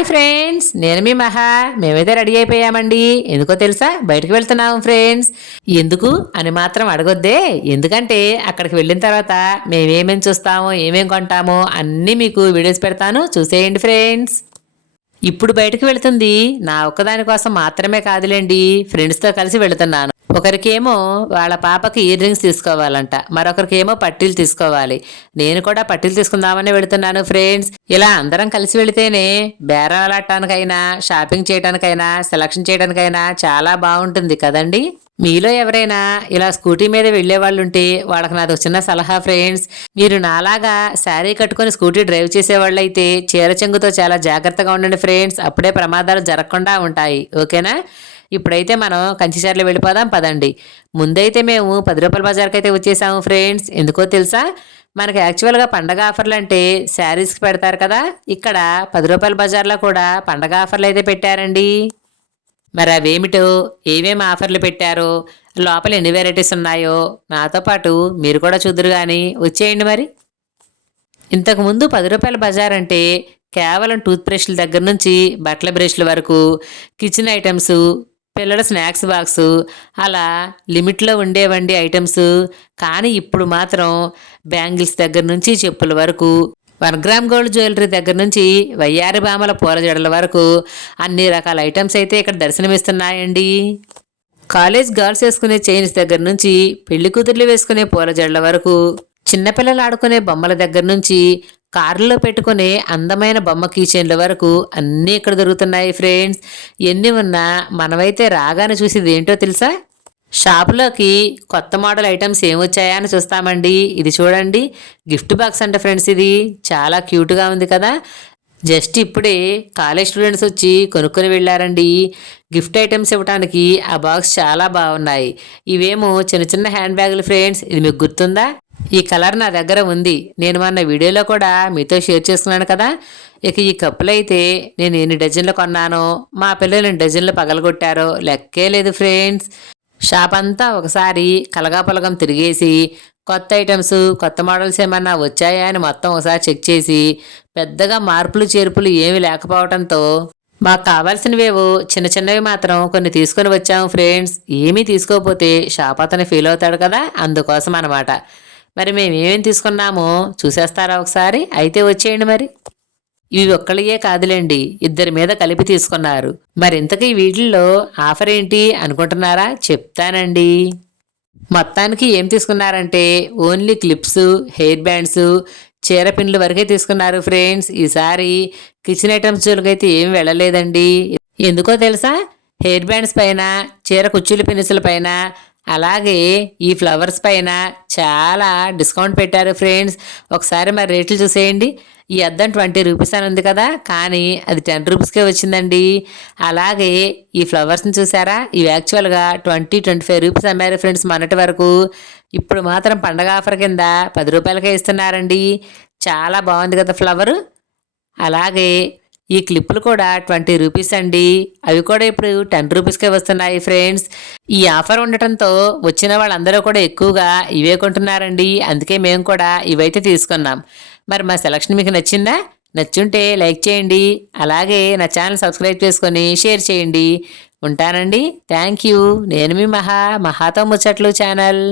Hi friends నేను మీ మహా. మేమైతే రెడీ అయిపోయామండి. ఎందుకో తెలుసా? బయటకు వెళ్తున్నాము ఫ్రెండ్స్. ఎందుకు? అని మాత్రం అడగొద్దే. ఎందుకంటే అక్కడికి వెళ్ళిన తర్వాత మేమేమేం చూస్తామో ఏమేం కొంటామో అన్నీ మీకు వీడియోస్ పెడతాను. చూసేయండి ఫ్రెండ్స్. ఇప్పుడు బయటకు వెళుతుంది. నా ఒక్కదాని కోసం మాత్రమే కాదులేండి. ఫ్రెండ్స్తో కలిసి వెళుతున్నాను. ఒకరికేమో వాళ్ళ పాపకి ఇయర్ రింగ్స్ తీసుకోవాలంట మరొకరికేమో పట్టీలు తీసుకోవాలి. నేను కూడా పట్టీలు తీసుకుందామని వెళుతున్నాను ఫ్రెండ్స్ ఇలా అందరం కలిసి వెళితేనే బేరం ఆడటానికైనా షాపింగ్ చేయడానికైనా సెలక్షన్ చేయడానికైనా చాలా బాగుంటుంది కదండి? మీలో ఎవరైనా ఇలా స్కూటీ మీద వెళ్ళే వాళ్ళు ఉంటే వాళ్ళకి నాది చిన్న సలహా ఫ్రెండ్స్. మీరు నాలాగా శారీ కట్టుకొని స్కూటీ డ్రైవ్ చేసేవాళ్ళైతే చీర చెంగుతో చాలా జాగ్రత్తగా ఉండండి ఫ్రెండ్స్. అప్పుడే ప్రమాదాలు జరగకుండా ఉంటాయి. ఓకేనా? ఇప్పుడైతే మనం కంచిచర్లు వెళ్ళిపోదాం పదండి. ముందైతే మేము పది రూపాయల బజార్కి అయితే వచ్చేసాము ఫ్రెండ్స్. ఎందుకో తెలుసా? మనకి యాక్చువల్గా పండగ ఆఫర్లు అంటే శారీస్కి పెడతారు కదా. ఇక్కడ పది రూపాయల బజార్లో కూడా పండగ ఆఫర్లు అయితే పెట్టారండి. మరి అవేమిటో? ఏమేమి ఆఫర్లు పెట్టారో? లోపల ఎన్ని వెరైటీస్ ఉన్నాయో? నాతో పాటు మీరు కూడా చూద్దరు కానీ వచ్చేయండి మరి. ఇంతకుముందు పది రూపాయల బజార్ అంటే కేవలం టూత్ బ్రష్ల దగ్గర నుంచి బట్టల బ్రష్ల వరకు కిచెన్ ఐటమ్స్ పిల్లల స్నాక్స్ బాక్స్ అలా లిమిట్లో ఉండేవండి ఐటమ్స్. కానీ ఇప్పుడు మాత్రం బ్యాంగిల్స్ దగ్గర నుంచి చెప్పుల వరకు వన్ గ్రామ్ గోల్డ్ జ్యువెలరీ దగ్గర నుంచి వయ్యారి బామల పూల జడల వరకు అన్ని రకాల ఐటమ్స్ అయితే ఇక్కడ దర్శనమిస్తున్నాయండి. కాలేజ్ గర్ల్స్ వేసుకునే చైన్స్ దగ్గర నుంచి పెళ్ళి కూతుర్లు వేసుకునే పూల జడల వరకు చిన్నపిల్లలు ఆడుకునే బొమ్మల దగ్గర నుంచి కారులో పెట్టుకునే అందమైన బొమ్మ కీచైన్ల వరకు అన్నీ ఇక్కడ దొరుకుతున్నాయి ఫ్రెండ్స్. ఎన్ని ఉన్నా మనమైతే రాగానే చూసేది ఏంటో తెలుసా? షాపులోకి కొత్త మోడల్ ఐటమ్స్ ఏం వచ్చాయా అని చూస్తామండి. ఇది చూడండి. గిఫ్ట్ బాక్స్ అంటే ఫ్రెండ్స్ ఇది. చాలా క్యూట్గా ఉంది కదా. జస్ట్ ఇప్పుడే కాలేజ్ స్టూడెంట్స్ వచ్చి కొనుక్కొని వెళ్ళారండి. గిఫ్ట్ ఐటమ్స్ ఇవ్వడానికి ఆ బాక్స్ చాలా బాగున్నాయి. ఇవేమో చిన్న చిన్న హ్యాండ్ బ్యాగులు ఫ్రెండ్స్. ఇది మీకు గుర్తుందా? ఈ కలర్ నా దగ్గర ఉంది. నేను మొన్న వీడియోలో కూడా మీతో షేర్ చేసుకున్నాను కదా. ఇక ఈ కప్పులు అయితే నేను ఎన్ని డజన్లు కొన్నానో మా పిల్లలు ఎన్ని డజన్లు పగలగొట్టారో లెక్కే లేదు ఫ్రెండ్స్. షాప్ అంతా ఒకసారి కలగాపలగం తిరిగేసి కొత్త ఐటమ్స్ కొత్త మోడల్స్ ఏమన్నా వచ్చాయా అని మొత్తం ఒకసారి చెక్ చేసి పెద్దగా మార్పులు చేర్పులు ఏమి లేకపోవడంతో మాకు కావాల్సినవేవో చిన్న చిన్నవి మాత్రం కొన్ని తీసుకొని వచ్చాము ఫ్రెండ్స్. ఏమీ తీసుకోకపోతే షాప్ అతను ఫీల్ అవుతాడు కదా అందుకోసం అనమాట మరి మేము ఏమేమి తీసుకున్నామో చూసేస్తారా ఒకసారి? అయితే వచ్చేయండి మరి. ఇవి ఒక్కళ్ళయే కాదులేండి. ఇద్దరి మీద కలిపి తీసుకున్నారు. మరింతకీ వీటిల్లో ఆఫర్ ఏంటి అనుకుంటున్నారా? చెప్తానండి. మొత్తానికి ఏం తీసుకున్నారంటే ఓన్లీ క్లిప్స్ హెయిర్ బ్యాండ్స్ చీర పిన్లు వరకే తీసుకున్నారు ఫ్రెండ్స్. ఈసారి కిచెన్ ఐటమ్స్ జోలికైతే ఏం వెళ్ళలేదండి. ఎందుకో తెలుసా? హెయిర్ బ్యాండ్స్ పైన చీర కుచ్చుల పిన్నుసుల పైన అలాగే ఈ ఫ్లవర్స్ పైన చాలా డిస్కౌంట్ పెట్టారు ఫ్రెండ్స్. ఒకసారి మరి రేట్లు చూసేయండి. ఈ అద్దం ట్వంటీ రూపీస్ అని ఉంది కదా కానీ అది టెన్ రూపీస్కే వచ్చిందండి. అలాగే ఈ ఫ్లవర్స్ని చూసారా? ఇవి యాక్చువల్గా ట్వంటీ ట్వంటీ ఫైవ్ రూపీస్ అమ్మారు ఫ్రెండ్స్ మొన్నటి వరకు. ఇప్పుడు మాత్రం పండగ ఆఫర్ కింద పది రూపాయలకే ఇస్తున్నారండి. చాలా బాగుంది కదా ఫ్లవర్. అలాగే ఈ క్లిప్పులు కూడా ట్వంటీ రూపీస్ అండి. అవి కూడా ఇప్పుడు టెన్ రూపీస్కే వస్తున్నాయి ఫ్రెండ్స్. ఈ ఆఫర్ ఉండటంతో వచ్చిన వాళ్ళందరూ కూడా ఎక్కువగా ఇవే కొంటున్నారండి. అందుకే మేము కూడా ఇవైతే తీసుకున్నాం. మరి మా సెలక్షన్ మీకు నచ్చిందా? నచ్చుంటే లైక్ చేయండి. అలాగే నా ఛానల్ సబ్స్క్రైబ్ చేసుకొని షేర్ చేయండి. ఉంటానండి. Thank you. నేను మీ మహా మహాతో ముచ్చట్లు ఛానల్.